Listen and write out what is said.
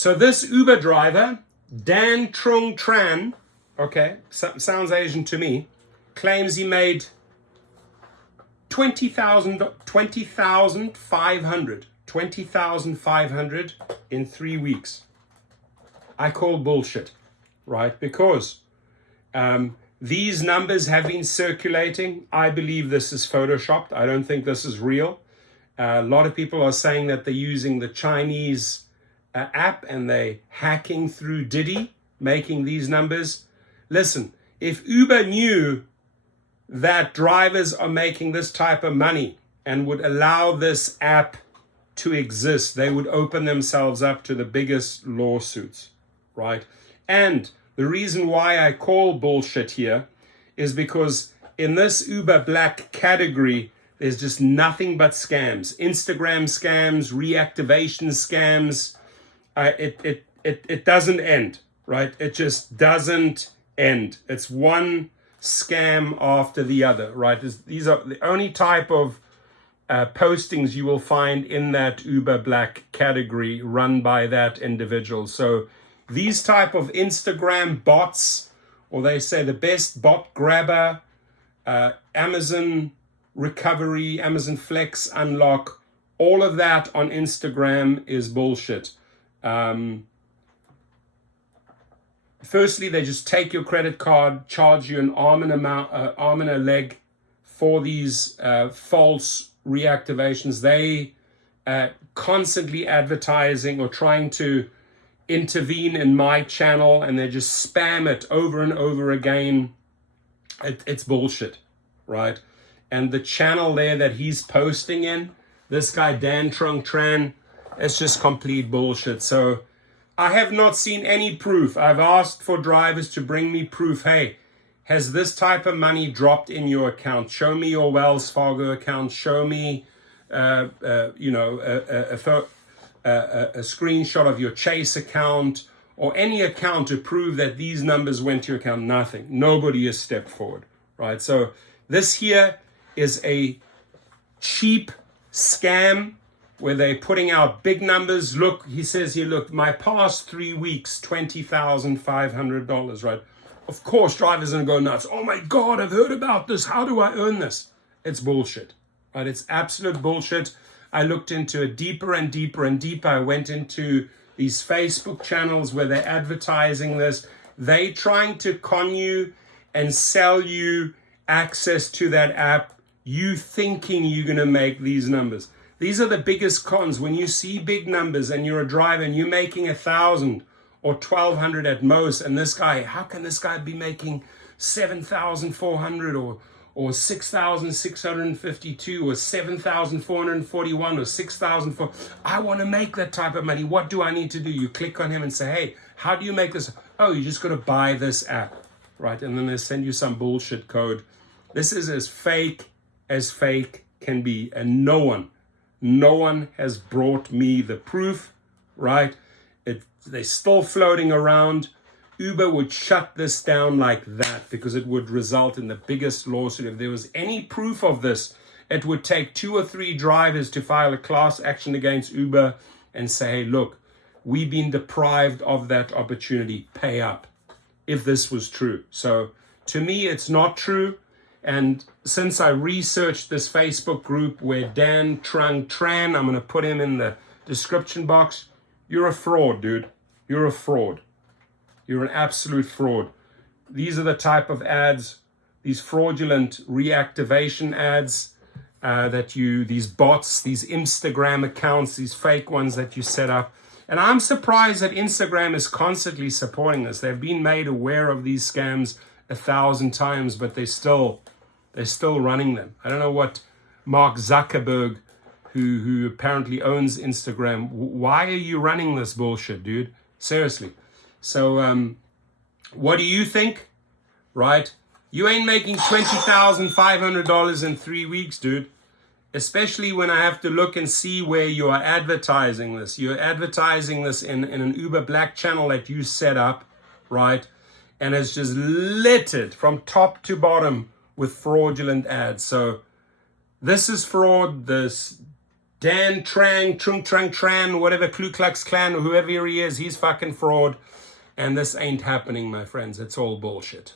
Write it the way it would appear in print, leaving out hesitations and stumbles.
So this Uber driver, Dan Trang Tran, okay, sounds Asian to me, claims he made 20,500 in 3 weeks. I call bullshit, right? Because these numbers have been circulating. I believe this is photoshopped. I don't think this is real. A lot of people are saying that they're using the Chinese app and they're hacking through Didi, making these numbers. Listen, if Uber knew that drivers are making this type of money and would allow this app to exist, they would open themselves up to the biggest lawsuits, right? And the reason why I call bullshit here is because in this Uber Black category, there's just nothing but scams. Instagram scams, reactivation scams. It doesn't end, right? It just doesn't end. It's one scam after the other, right? These are the only type of postings you will find in that Uber Black category run by that individual. So these type of Instagram bots, or they say the best bot grabber, Amazon recovery, Amazon Flex unlock, all of that on Instagram is bullshit. Firstly, they just take your credit card, charge you an arm and a leg for these false reactivations. They constantly advertising or trying to intervene in my channel, and they just spam it over and over again. It's bullshit, right? And the channel there that he's posting in, this guy Dan Trang Tran, it's just complete bullshit. So I have not seen any proof. I've asked for drivers to bring me proof. Hey, has this type of money dropped in your account? Show me your Wells Fargo account. Show me, a screenshot of your Chase account or any account to prove that these numbers went to your account. Nothing. Nobody has stepped forward, right? So this here is a cheap scam where they're putting out big numbers. Look, he says here, look, my past 3 weeks, $20,500, right? Of course, drivers are going to go nuts. Oh my God, I've heard about this. How do I earn this? It's bullshit, right? It's absolute bullshit. I looked into it deeper and deeper and deeper. I went into these Facebook channels where they're advertising this. They trying to con you and sell you access to that app, you thinking you're going to make these numbers. These are the biggest cons. When you see big numbers and you're a driver and you're making 1,000 or 1,200 at most, and this guy, how can this guy be making 7,400 or 6,652 or 7,441 or 6,004? I want to make that type of money. What do I need to do? You click on him and say, hey, how do you make this? Oh, you just got to buy this app, right? And then they send you some bullshit code. This is as fake can be, and no one has brought me the proof, right? They're still floating around. Uber would shut this down like that because it would result in the biggest lawsuit. If there was any proof of this, it would take 2 or 3 drivers to file a class action against Uber and say, hey, look, we've been deprived of that opportunity. Pay up, if this was true. So to me, it's not true. And since I researched this Facebook group where Dan Trang Tran, I'm going to put him in the description box. You're a fraud, dude. You're a fraud. You're an absolute fraud. These are the type of ads, these fraudulent reactivation ads these bots, these Instagram accounts, these fake ones that you set up. And I'm surprised that Instagram is constantly supporting this. They've been made aware of these scams 1,000 times, but they're still running them. I don't know what Mark Zuckerberg, who apparently owns Instagram, why are you running this bullshit, dude? Seriously. So what do you think, right? You ain't making $20,500 in 3 weeks, dude. Especially when I have to look and see where you are advertising this. You're advertising this in an Uber Black channel that you set up, right? And it's just littered from top to bottom with fraudulent ads. So this is fraud. This Dan Trang Tran, whatever Ku Klux Klan or whoever he is, he's fucking fraud. And this ain't happening, my friends. It's all bullshit.